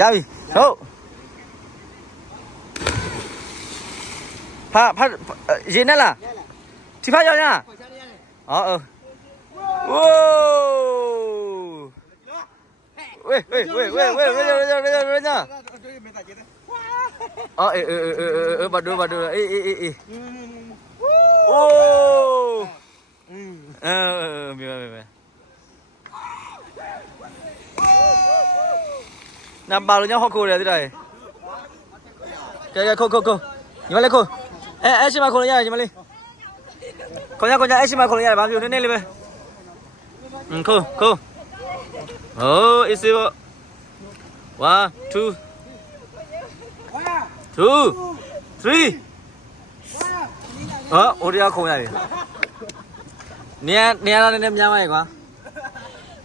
ရပြီဟုတ်ဖာရေနဲ့လားဒီဖာရောက်ရဟောဝိုးဝေးအော်ဘာဒူအေးโอ้မြေနာပါလို့ညဟောက်ခိုးတယ်တိတိုင်းကဲခိုးညီမလေးခိုးအဲ့ရှိမခိုးရတယ်ညီမလေးခေါင်းရအဲ့ရှိမခိုးရတယ်ဘာမျိုးနည်းနည်းလေးပဲခိုးဟိုအေးစေဘော1 2 3ဟောအိုရီယာခုံရတယ်နေရာနဲ့များပါရဲ့ကွာ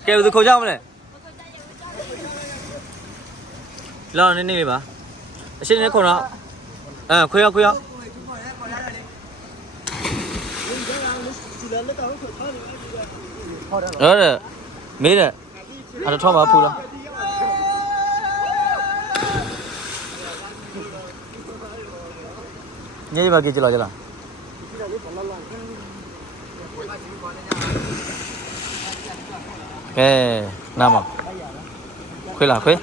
ကဲဘယ်သူခုံကြမလဲလောင်းနေလေးပါအရှင်းနဲ့ခုံတော့ခွေးရအဲ့မေးတယ်အဲ့တော့ထောက်ပါဖူးလားညေးပါကြည့်ကြလားကဲနာမခွေးလားခွေး